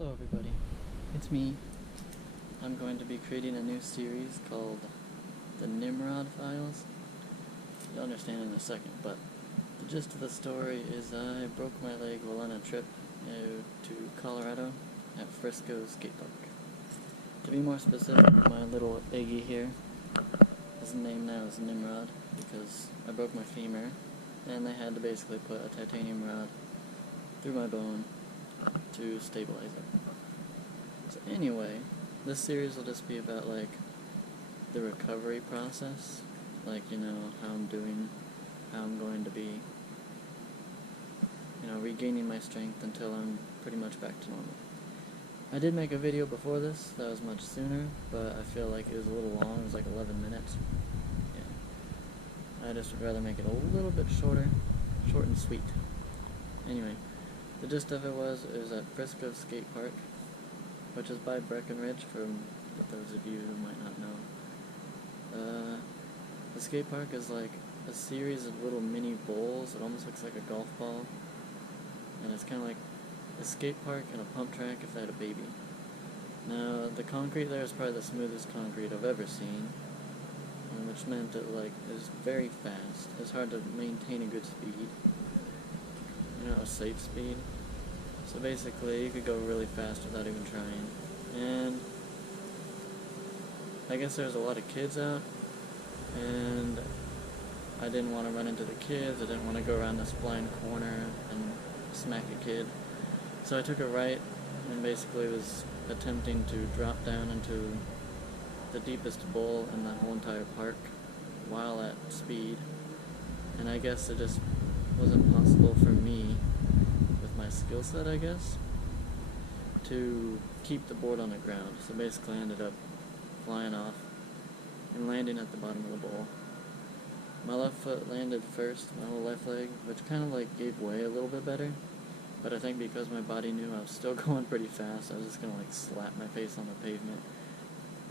Hello everybody, it's me. I'm going to be creating a new series called the Nimrod Files. You'll understand in a second, but the gist of the story is I broke my leg while on a trip to Colorado at Frisco Skate Park. To be more specific, my little Iggy here, his name now is Nimrod because I broke my femur and they had to basically put a titanium rod through my bone to stabilize it. So anyway, this series will just be about like the recovery process, like, you know, how I'm doing, how I'm going to be, you know, regaining my strength until I'm pretty much back to normal. I did make a video before this that was much sooner, but I feel like it was a little long. It was like 11 minutes. Yeah, I just would rather make it a little bit shorter, short and sweet. Anyway, the gist of it was at Frisco Skate Park, which is by Breckenridge, for those of you who might not know. The skate park is like a series of little mini bowls. It almost looks like a golf ball, and it's kind of like a skate park and a pump track if they had a baby. Now, the concrete there is probably the smoothest concrete I've ever seen, which meant it like is very fast. It's hard to maintain a good speed. You know, a safe speed. So basically, you could go really fast without even trying. And I guess there's a lot of kids out, and I didn't want to run into the kids. I didn't want to go around this blind corner and smack a kid. So I took a right and basically was attempting to drop down into the deepest bowl in the whole entire park while at speed. And I guess it just wasn't possible for me, with my skill set, I guess, to keep the board on the ground. So basically I ended up flying off and landing at the bottom of the bowl. My left foot landed first, my whole left leg, which kind of like gave way a little bit better. But I think because my body knew I was still going pretty fast, I was just gonna like slap my face on the pavement.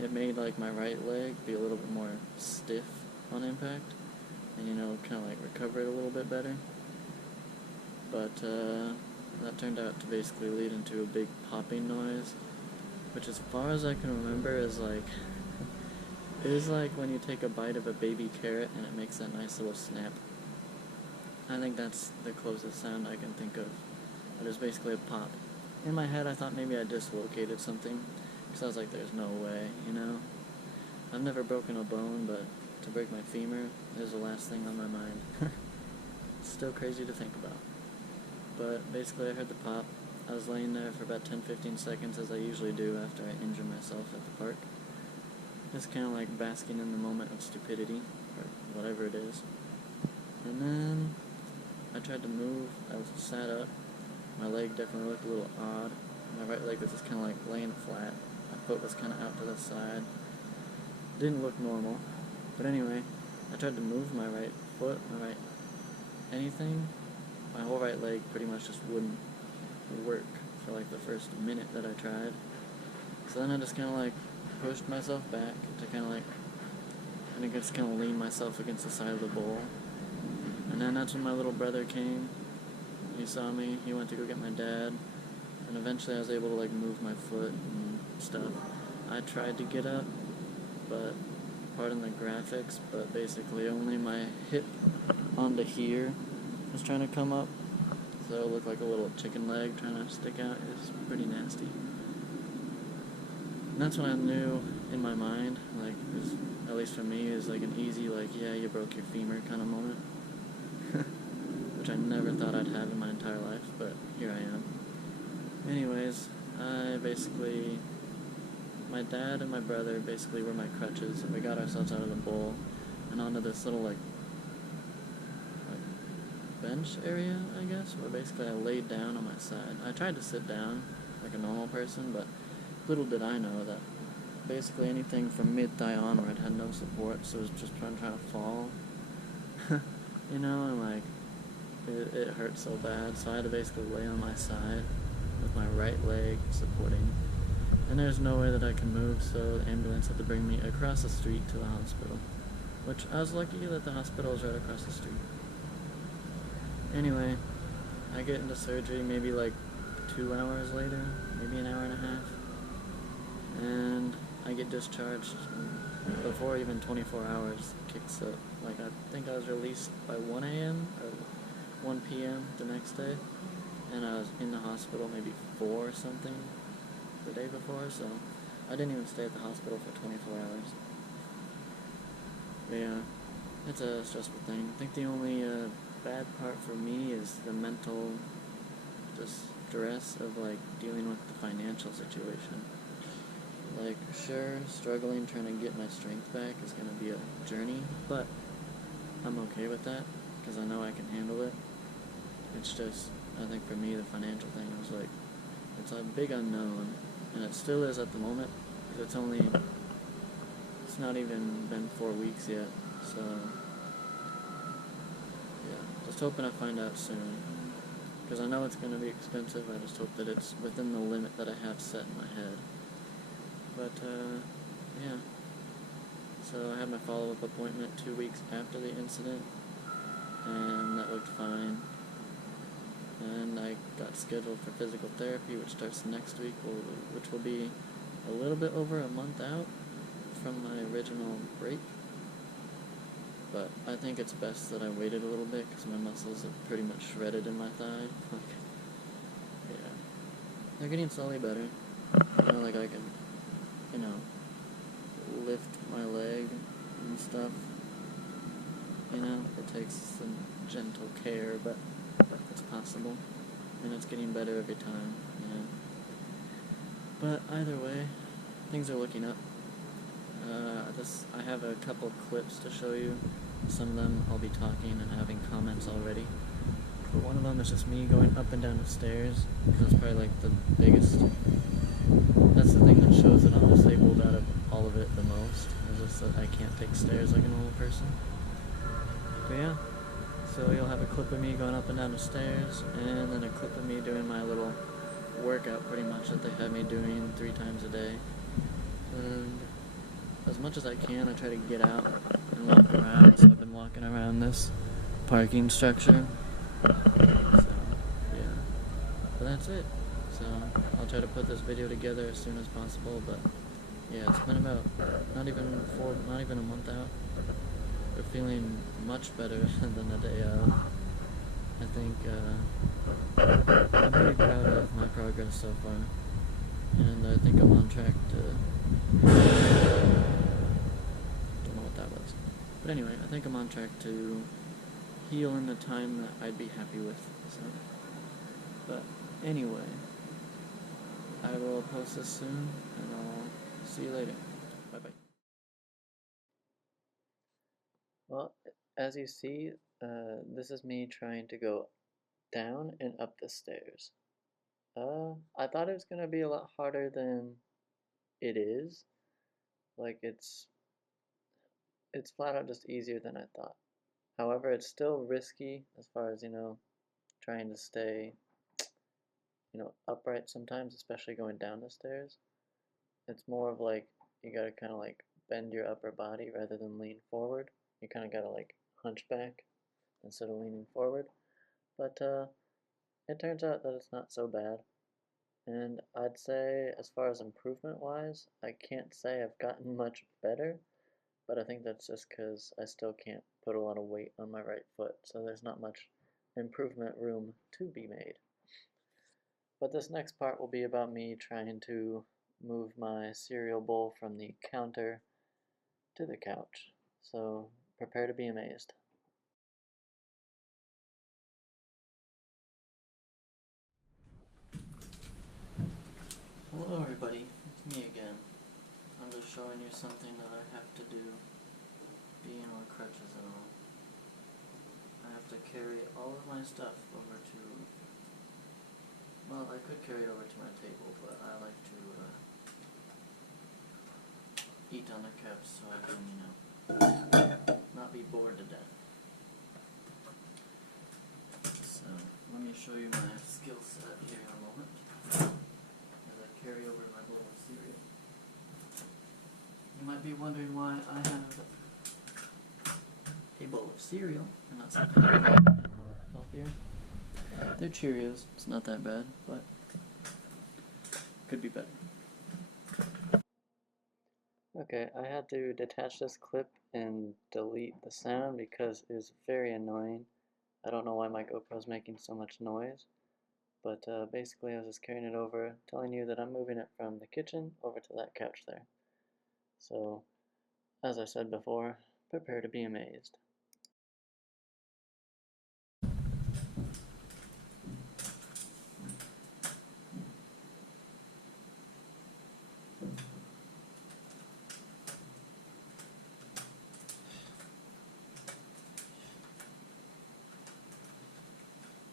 It made like my right leg be a little bit more stiff on impact, and, you know, kind of like recover it a little bit better. But that turned out to basically lead into a big popping noise, which, as far as I can remember, is like it is like when you take a bite of a baby carrot and it makes that nice little snap. I think that's the closest sound I can think of. It was basically a pop. In my head, I thought maybe I dislocated something, because I was like, there's no way, you know? I've never broken a bone, but to break my femur is the last thing on my mind. It's still crazy to think about. But basically I heard the pop. I was laying there for about 10-15 seconds, as I usually do after I injure myself at the park. Just kind of like basking in the moment of stupidity, or whatever it is. And then I tried to move. I was sat up. My leg definitely looked a little odd. My right leg was just kind of like laying flat. My foot was kind of out to the side. Didn't look normal. But anyway, I tried to move my right foot, my right anything. My whole right leg pretty much just wouldn't work for like the first minute that I tried. So then I just kind of like pushed myself back to kind of like, and I just kind of leaned myself against the side of the bowl. And then that's when my little brother came. He saw me, he went to go get my dad, and eventually I was able to like move my foot and stuff. I tried to get up, but pardon the graphics, but basically only my hip onto here was trying to come up, so it looked like a little chicken leg trying to stick out. It was pretty nasty. And that's when I knew in my mind, like, at least for me, is like an easy, like, yeah, you broke your femur kind of moment. Which I never thought I'd have in my entire life, but here I am. Anyways, my dad and my brother basically were my crutches, and we got ourselves out of the bowl and onto this little like bench area, I guess, where basically I laid down on my side. I tried to sit down like a normal person, but little did I know that basically anything from mid-thigh onward had no support, so it was just trying to fall. You know, and like it hurt so bad, so I had to basically lay on my side with my right leg supporting. And there's no way that I can move, so the ambulance had to bring me across the street to the hospital. Which, I was lucky that the hospital was right across the street. Anyway, I get into surgery maybe like 2 hours later, maybe an hour and a half, and I get discharged before even 24 hours kicks up. Like, I think I was released by 1 a.m. or 1 p.m. the next day, and I was in the hospital maybe 4 or something the day before, so I didn't even stay at the hospital for 24 hours. But yeah, it's a stressful thing. I think the only bad part for me is the mental stress of, like, dealing with the financial situation. Like, sure, struggling, trying to get my strength back is going to be a journey, but I'm okay with that, because I know I can handle it. It's just, I think for me, the financial thing was like, it's a big unknown, and it still is at the moment, because it's not even been 4 weeks yet, so, yeah, just hoping I find out soon, because I know it's going to be expensive. I just hope that it's within the limit that I have set in my head. But, yeah, so I had my follow-up appointment 2 weeks after the incident, and that looked fine, and I got scheduled for physical therapy, which starts next week, which will be a little bit over a month out from my original break, but I think it's best that I waited a little bit, because my muscles are pretty much shredded in my thigh. Yeah, they're getting slowly better. Like, I can, lift my leg and stuff. It takes some gentle care, but it's possible, and it's getting better every time. But either way, things are looking up. I have a couple clips to show you. Some of them I'll be talking and having comments already. But one of them is just me going up and down the stairs, because that's probably like the biggest. That's the thing that shows that I'm disabled out of all of it the most. Is just that I can't take stairs like a normal person. But yeah, so you'll have a clip of me going up and down the stairs, and then a clip of me doing my little workout pretty much that they have me doing 3 times a day. And as much as I can, I try to get out and walk around, so I've been walking around this parking structure. So, yeah. But that's it. So, I'll try to put this video together as soon as possible, but yeah, it's been about not even a month out. We're feeling much better than the day of. I think, I'm pretty proud of my progress so far, and I think I'm on track to, don't know what that was, but anyway, I think I'm on track to heal in the time that I'd be happy with, so, but anyway, I will post this soon, and I'll see you later. Bye-bye. Well, as you see, this is me trying to go down and up the stairs. I thought it was gonna be a lot harder than it is. Like, it's flat out just easier than I thought. However, it's still risky as far as, trying to stay, upright sometimes, especially going down the stairs. It's more of like, you gotta kind of like bend your upper body rather than lean forward. You kind of gotta like hunch back instead of leaning forward. But it turns out that it's not so bad. And I'd say, as far as improvement wise, I can't say I've gotten much better, but I think that's just because I still can't put a lot of weight on my right foot, so there's not much improvement room to be made. But this next part will be about me trying to move my cereal bowl from the counter to the couch, so prepare to be amazed. Hello everybody, it's me again. I'm just showing you something that I have to do, being on crutches and all. I have to carry all of my stuff over to, well, I could carry it over to my table, but I like to eat on the couch so I can, not be bored to death. So, let me show you my skill set here in a moment, as I carry over my bowl of cereal. You might be wondering why I have a bowl of cereal and not something healthier. They're Cheerios, it's not that bad, but Could be better. Okay, I had to detach this clip and delete the sound because it is very annoying. I don't know why my GoPro's making so much noise, but basically I was just carrying it over, telling you that I'm moving it from the kitchen over to that couch there. So, as I said before, prepare to be amazed.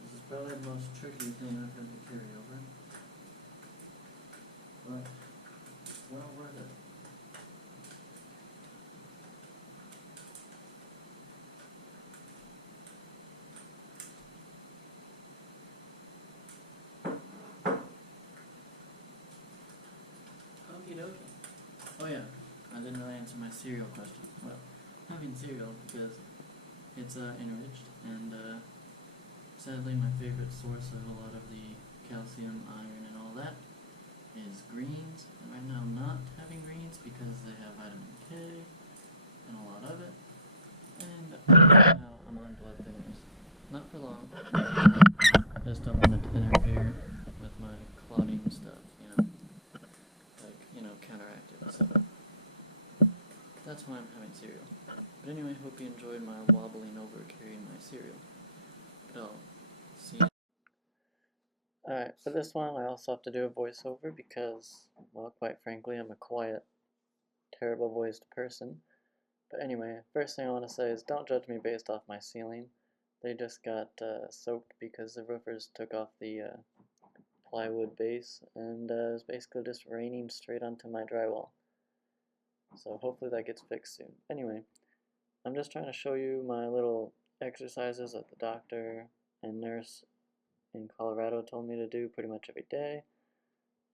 This is probably the most tricky thing I've had to carry over, but well worth it. Okie dokie. Oh yeah, I didn't really answer my cereal question. Well, having cereal because it's enriched, and sadly my favorite source of a lot of the calcium, iron, and all that is greens. And right now I'm not having greens because they have vitamin K and a lot of it. And now I'm on blood thinners. Not for long. I just don't want it to interfere with my clotting stuff, you know. Like, you know, counteract it. So that's why I'm having cereal. But anyway, hope you enjoyed my wobbling over carrying my cereal. But I'll see you. Alright, for this one I also have to do a voiceover because, well, quite frankly, I'm a quiet, terrible voiced person. But anyway, first thing I want to say is don't judge me based off my ceiling. They just got soaked because the roofers took off the plywood base, and it was basically just raining straight onto my drywall. So hopefully that gets fixed soon. Anyway, I'm just trying to show you my little exercises that the doctor and nurse in Colorado told me to do pretty much every day.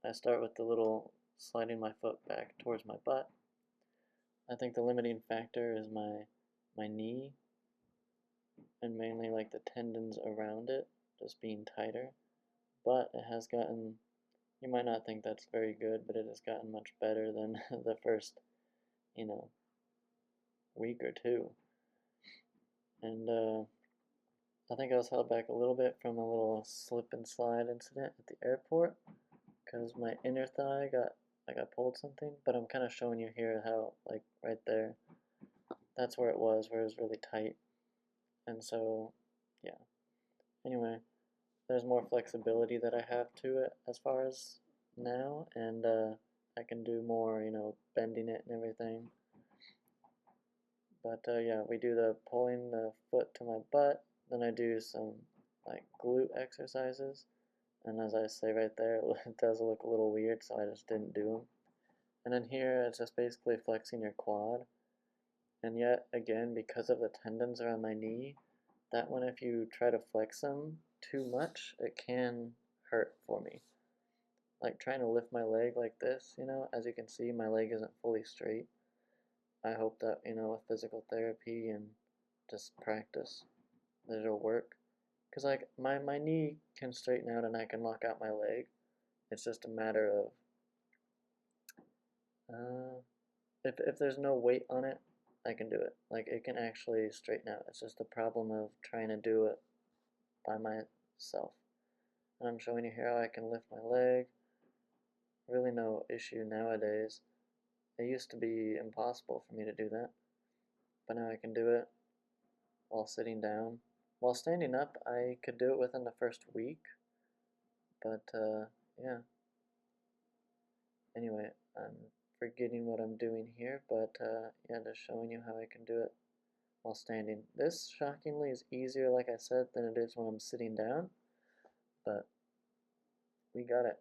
I start with the little sliding my foot back towards my butt. I think the limiting factor is my knee, and mainly like the tendons around it just being tighter. But it has gotten, you might not think that's very good, but it has gotten much better than the first, you know, week or two. And I think I was held back a little bit from a little slip and slide incident at the airport because my inner thigh I got pulled something, but I'm kind of showing you here how, like, right there, that's where it was really tight. And so, yeah. Anyway, there's more flexibility that I have to it as far as now, and I can do more, you know, bending it and everything. But yeah, we do the pulling the foot to my butt, then I do some like glute exercises, and as I say right there, it does look a little weird, so I just didn't do them. And then here, it's just basically flexing your quad. And yet, again, because of the tendons around my knee, that one, if you try to flex them too much, it can hurt for me. Like trying to lift my leg like this, you know, as you can see, my leg isn't fully straight. I hope that, you know, with physical therapy and just practice, that it'll work. Because, like, my knee can straighten out and I can lock out my leg. It's just a matter of, if there's no weight on it, I can do it. Like, it can actually straighten out. It's just a problem of trying to do it by myself. And I'm showing you here how I can lift my leg. Really no issue nowadays. It used to be impossible for me to do that, but now I can do it while sitting down. While standing up, I could do it within the first week, but yeah. Anyway, I'm forgetting what I'm doing here, but yeah, just showing you how I can do it while standing. This, shockingly, is easier, like I said, than it is when I'm sitting down, but we got it.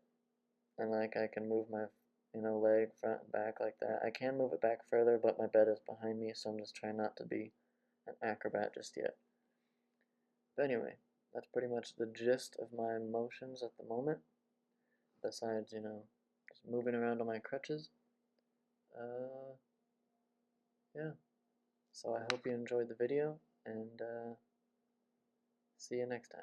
And like I can move my, you know, leg front and back like that. I can move it back further, but my bed is behind me, so I'm just trying not to be an acrobat just yet. But anyway, that's pretty much the gist of my motions at the moment. Besides, you know, just moving around on my crutches. Yeah. So I hope you enjoyed the video, and see you next time.